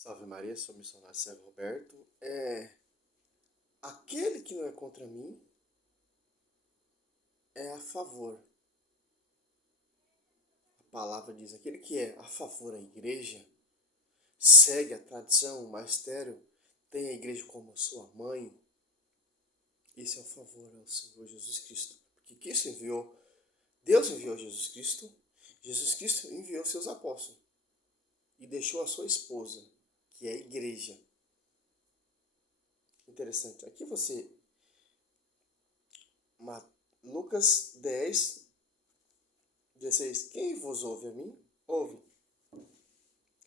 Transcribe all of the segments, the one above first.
Salve Maria, sou o missionário Sérgio Roberto. Aquele que não é contra mim é a favor. A palavra diz, aquele que é a favor da igreja, segue a tradição, o magistério, tem a igreja como sua mãe. Isso é o favor ao Senhor Jesus Cristo. Porque Cristo enviou, Deus enviou Jesus Cristo enviou seus apóstolos e deixou a sua esposa, que é a igreja. Interessante. Aqui você, Lucas 10, 16. Quem vos ouve a mim, ouve.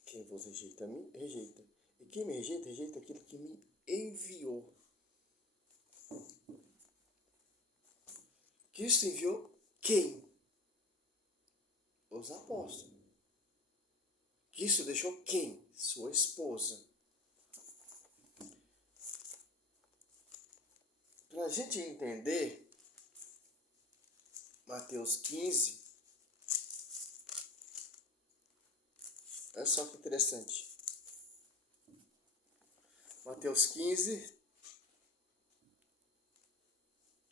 Quem vos rejeita a mim, rejeita. E quem me rejeita, rejeita aquele que me enviou. Cristo enviou quem? Os apóstolos. Cristo deixou quem? Sua esposa. Para a gente entender, Mateus 15, olha só que interessante. Mateus 15,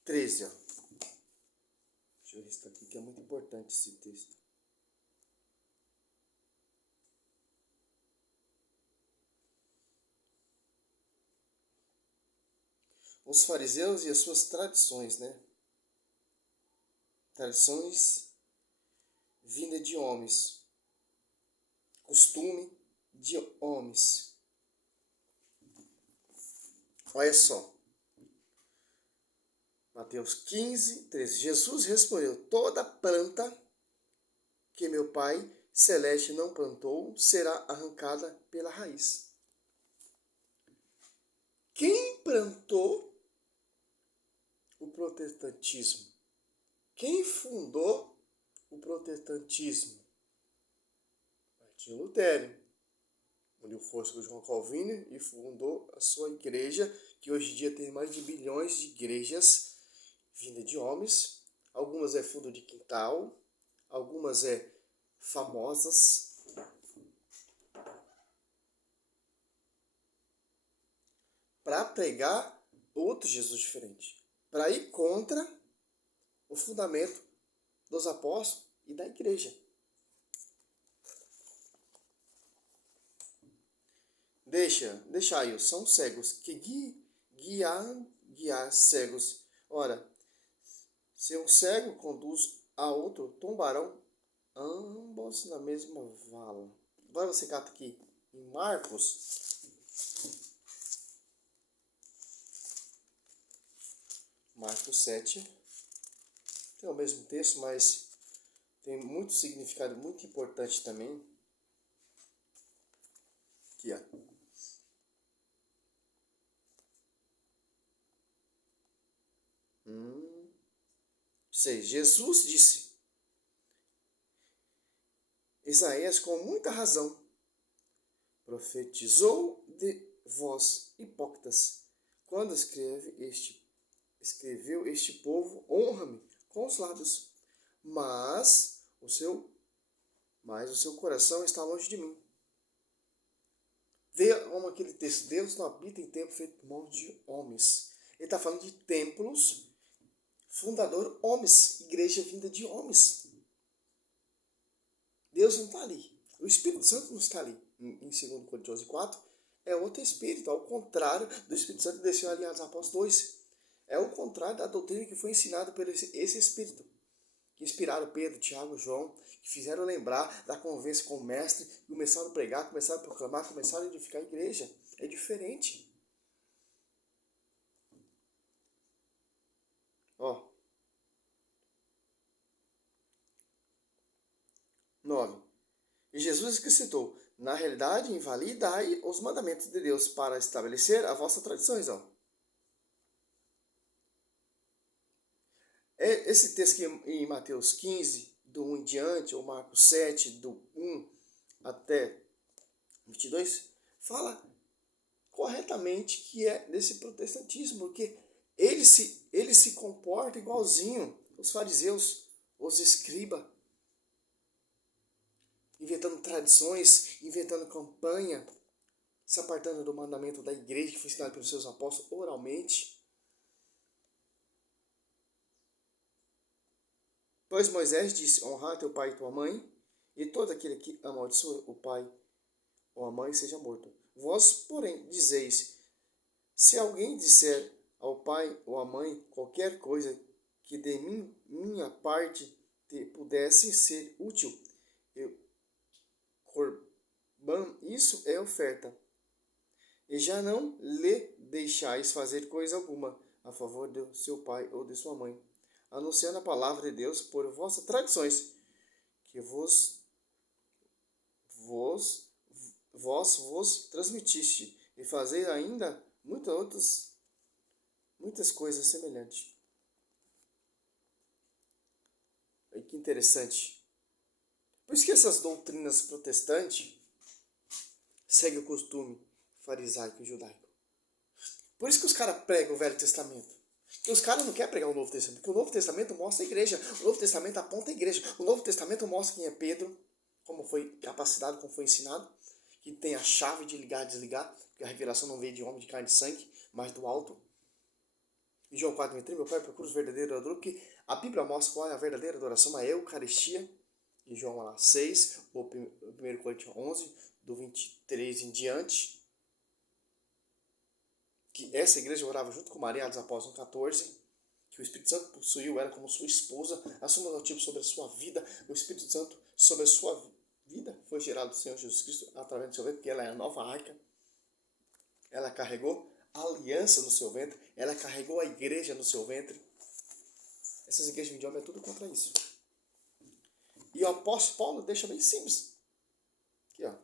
13. Ó. Deixa eu ver isso aqui, que é muito importante esse texto. Os fariseus e as suas tradições, né? Tradições vindas de homens. Costume de homens. Olha só. Mateus 15, 13. Jesus respondeu: toda planta que meu Pai Celeste não plantou será arrancada pela raiz. Quem plantou o protestantismo? Quem fundou o protestantismo? Martinho Lutero. Uniu força com João Calvino e fundou a sua igreja, que hoje em dia tem mais de bilhões de igrejas vindas de homens. Algumas é fundo de quintal, algumas é famosas. Para pregar outro Jesus diferente. Para ir contra o fundamento dos apóstolos e da igreja. Deixa aí, são cegos que guiar cegos. Ora, se um cego conduz a outro, tombarão ambos na mesma vala. Agora você cata aqui em Marcos 7. Tem o mesmo texto, mas tem muito significado, muito importante também. Aqui, ó. Jesus disse, Isaías com muita razão profetizou de vós hipócritas, quando escreveu este povo honra-me com os lábios, mas o seu coração está longe de mim. Vê como aquele texto, Deus não habita em templo feito por mãos de homens. Ele está falando de templos, fundador homens, igreja vinda de homens. Deus não está ali. O Espírito Santo não está ali. Em 2 Coríntios 4, é outro Espírito, ao contrário do Espírito Santo que desceu ali aos Apóstolos 2. É o contrário da doutrina que foi ensinada por esse Espírito. Que inspiraram Pedro, Tiago, João, que fizeram lembrar da conversa com o mestre, começaram a pregar, começaram a proclamar, começaram a edificar a igreja. É diferente. Ó. 9. E Jesus acrescentou: na realidade, invalidai os mandamentos de Deus para estabelecer a vossa tradições. Ó. Esse texto aqui em Mateus 15, do 1 em diante, ou Marcos 7, do 1 até 22, fala corretamente que é desse protestantismo, porque ele se comporta igualzinho os fariseus, os escribas, inventando tradições, inventando campanha, se apartando do mandamento da igreja que foi ensinado pelos seus apóstolos oralmente. Pois Moisés disse: honrar teu pai e tua mãe, e todo aquele que amaldiçoa o pai ou a mãe seja morto. Vós, porém, dizeis: se alguém disser ao pai ou à mãe qualquer coisa que de minha parte te pudesse ser útil, isso é oferta. E já não lhe deixais fazer coisa alguma a favor do seu pai ou de sua mãe, anunciando a palavra de Deus por vossas tradições, que vos vos transmitiste, e fazei ainda muitas coisas semelhantes. E que interessante. Por isso que essas doutrinas protestantes seguem o costume farisaico e judaico. Por isso que os caras pregam o Velho Testamento. Porque os caras não querem pregar o Novo Testamento. Porque o Novo Testamento mostra a igreja. O Novo Testamento aponta a igreja. O Novo Testamento mostra quem é Pedro, como foi capacitado, como foi ensinado, que tem a chave de ligar e desligar, porque a revelação não veio de homem, de carne e sangue, mas do alto. Em João 4:23, meu pai procura os verdadeiros adoradores, porque a Bíblia mostra qual é a verdadeira adoração, a Eucaristia. Em João 6, ou 1 Coríntios 11, do 23 em diante, que essa igreja orava junto com Maria dos Apóstolos 14, que o Espírito Santo possuiu ela como sua esposa, assumiu o motivo sobre a sua vida, o Espírito Santo sobre a sua vida foi gerado do Senhor Jesus Cristo através do seu ventre, porque ela é a nova arca. Ela carregou a aliança no seu ventre, ela carregou a igreja no seu ventre. Essas igrejas de homem é tudo contra isso. E o apóstolo Paulo deixa bem simples. Aqui, ó.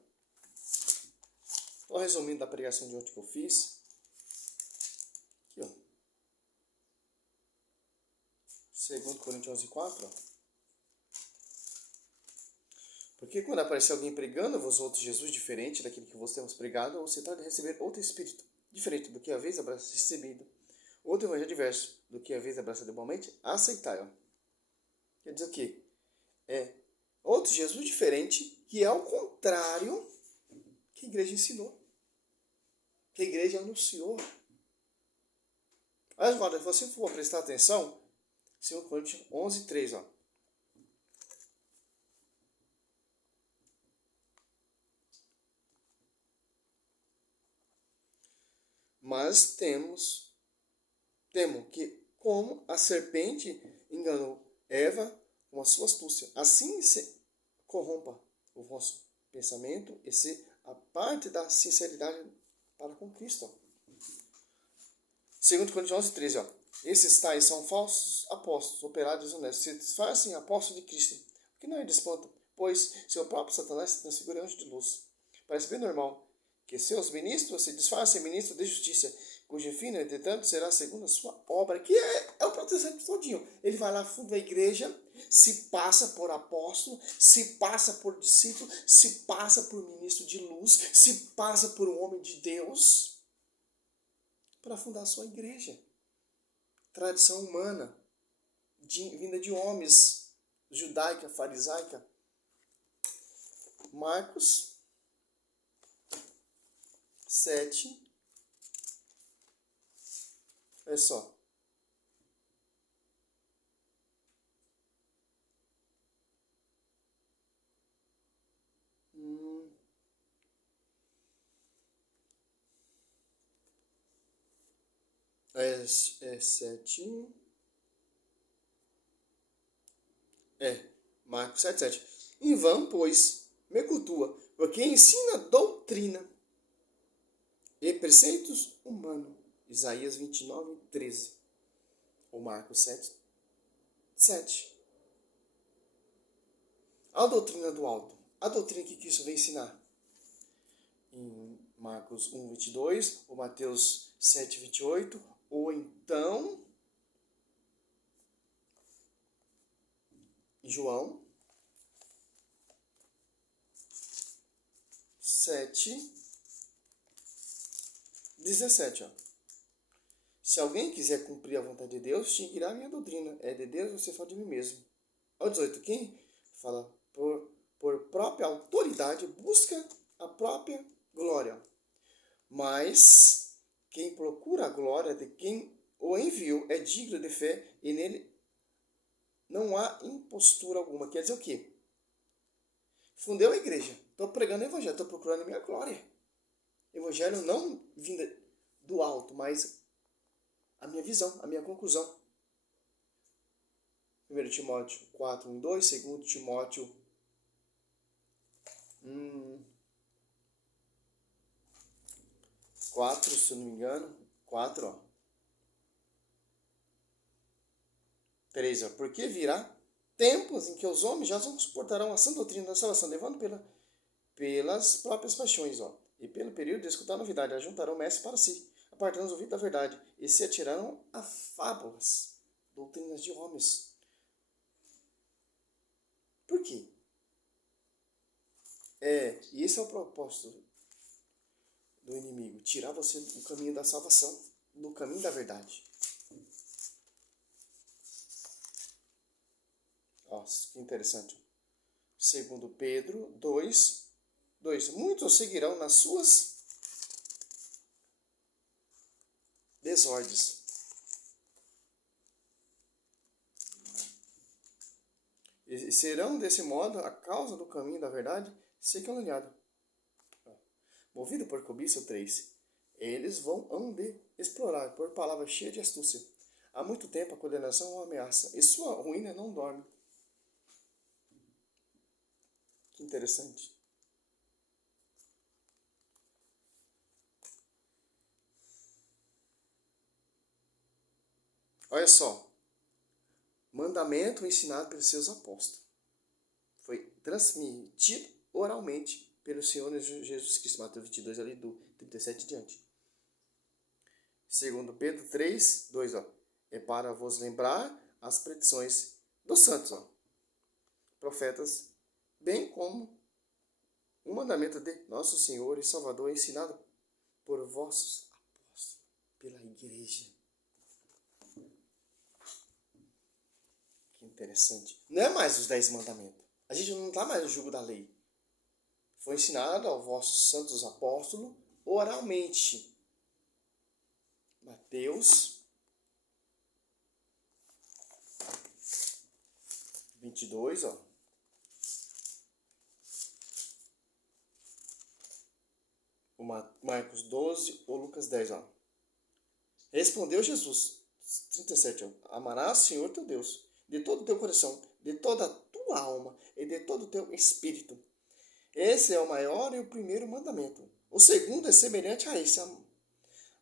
Estou resumindo a pregação de ontem que eu fiz. Aqui, ó. 2 Coríntios 11:4, ó. Porque quando aparecer alguém pregando vos outro Jesus diferente daquele que vos temos pregado, você está de receber outro espírito, diferente do que a vez abraça recebido, outro evangelho diverso do que a vez abraçado igualmente, aceitai. Ó. Quer dizer o quê? É outro Jesus diferente, que é o contrário que a igreja ensinou, que a igreja anunciou. Agora, se você for prestar atenção, 2 Coríntios 11:3, ó. Mas temo que, como a serpente enganou Eva com a sua astúcia, assim se corrompa o vosso pensamento e se aparte da sinceridade para com Cristo. 2 Coríntios 11:13, ó. Esses tais são falsos apóstolos, operários honestos, se disfarçam apóstolos de Cristo, o que não é de espanto, pois seu próprio Satanás se transfigura anjo de luz. Parece bem normal que seus ministros se disfarcem ministros de justiça, cujo fim, entretanto, será segundo a sua obra, que é o protestante todinho. Ele vai lá, funda a igreja, se passa por apóstolo, se passa por discípulo, se passa por ministro de luz, se passa por um homem de Deus, para fundar a sua igreja. Tradição humana, vinda de homens, judaica, farisaica. Marcos 7. Olha só. É 7. Marcos 7:7. Em vão, pois, me cultua, porque ensina doutrina e preceitos humanos. Isaías 29:13. Ou Marcos 7:7. A doutrina do alto. A doutrina que Cristo vem ensinar. Em Marcos 1:22, ou Mateus 7:28, ou então João 7:17. Ó. Se alguém quiser cumprir a vontade de Deus, seguirá a minha doutrina. É de Deus, você fala de mim mesmo. Ao 18, quem fala por própria autoridade busca a própria glória. Mas quem procura a glória de quem o enviou é digno de fé e nele não há impostura alguma. Quer dizer o quê? Fundei a igreja. Estou pregando o evangelho. Estou procurando a minha glória. Evangelho não vinda do alto, mas a minha visão, a minha conclusão. 1 Timóteo 4, 1, 2. 2 Timóteo 4, se eu não me engano. 4, ó. 3, ó. Porque virá tempos em que os homens já não suportarão a sã doutrina da salvação, levando pelas próprias paixões, ó. E pelo período de escutar a novidade, ajuntarão o mestre para si, apartando os ouvidos da verdade, e se atirarão a fábulas, doutrinas de homens. Por quê? E esse é o propósito do inimigo, tirar você do caminho da salvação, do caminho da verdade. Nossa, que interessante. 2 Pedro 2, 2. Muitos seguirão nas suas desordens. E serão, desse modo, a causa do caminho da verdade ser caluniado. Movido por cobiça, 3. Eles hão de explorar por palavras cheias de astúcia. Há muito tempo a condenação o ameaça, e sua ruína não dorme. Que interessante. Olha só. Mandamento ensinado pelos seus apóstolos. Foi transmitido oralmente pelo Senhor Jesus Cristo. Mateus 22, ali do 37 em diante. 2 Pedro 3, 2, ó. É para vos lembrar as predições dos santos, ó. Profetas, bem como o mandamento de nosso Senhor e Salvador ensinado por vossos apóstolos, pela igreja. Que interessante. Não é mais os 10 mandamentos. A gente não está mais no jugo da lei. Foi ensinado aos vossos santos apóstolos oralmente. Mateus 22, ó. O Marcos 12 ou Lucas 10, ó. Respondeu Jesus, 37, ó. Amarás o Senhor teu Deus de todo o teu coração, de toda a tua alma e de todo o teu espírito. Esse é o maior e o primeiro mandamento. O segundo é semelhante a esse.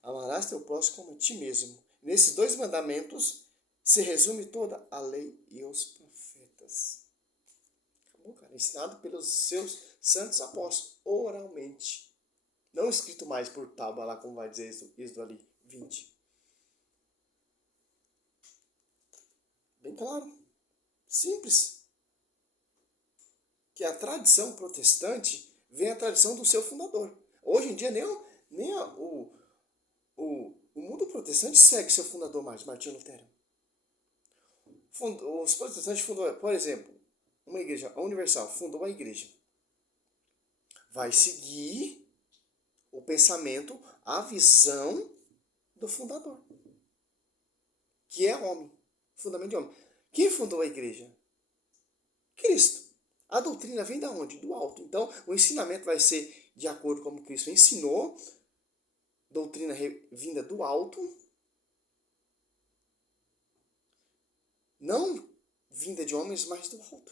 Amarás teu próximo como a ti mesmo. Nesses 2 mandamentos se resume toda a lei e os profetas. Acabou, cara. Ensinado pelos seus santos apóstolos, oralmente. Não escrito mais por tábua lá, como vai dizer Êxodo ali, 20. Bem claro. Simples. Que a tradição protestante vem a tradição do seu fundador. Hoje em dia o mundo protestante segue seu fundador mais, Martinho Lutero. Os protestantes fundou, por exemplo, uma igreja, a Universal, fundou uma igreja. Vai seguir o pensamento, a visão do fundador, que é homem, fundamento de homem. Quem fundou a igreja? Cristo. A doutrina vem da onde? Do alto. Então, o ensinamento vai ser de acordo com como Cristo ensinou, doutrina vinda do alto, não vinda de homens, mas do alto.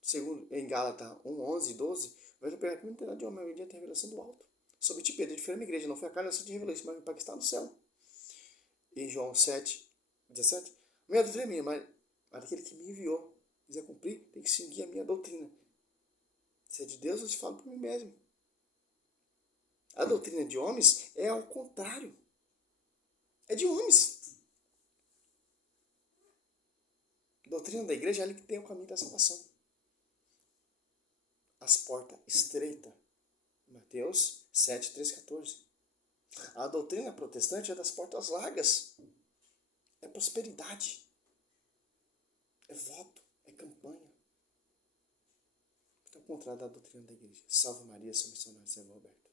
Segundo em Gálatas 1, 11 e 12, vai pegar que não tem nada de homem, mas a revelação do alto. Sobre ti, Pedro, de uma igreja, não foi a carne, não te revelou isso, mas para que está no céu. Em João 7, 17, minha doutrina é minha, mas aquele que me enviou quiser cumprir, tem que seguir a minha doutrina. Se é de Deus, eu te falo por mim mesmo. A doutrina de homens é ao contrário. É de homens. A doutrina da igreja é ali que tem o caminho da salvação. As portas estreitas. Mateus 7, 13, 14. A doutrina protestante é das portas largas. É prosperidade. É voto. É campanha. Ao contrário da doutrina da igreja. Salve Maria, sou missionário São Roberto.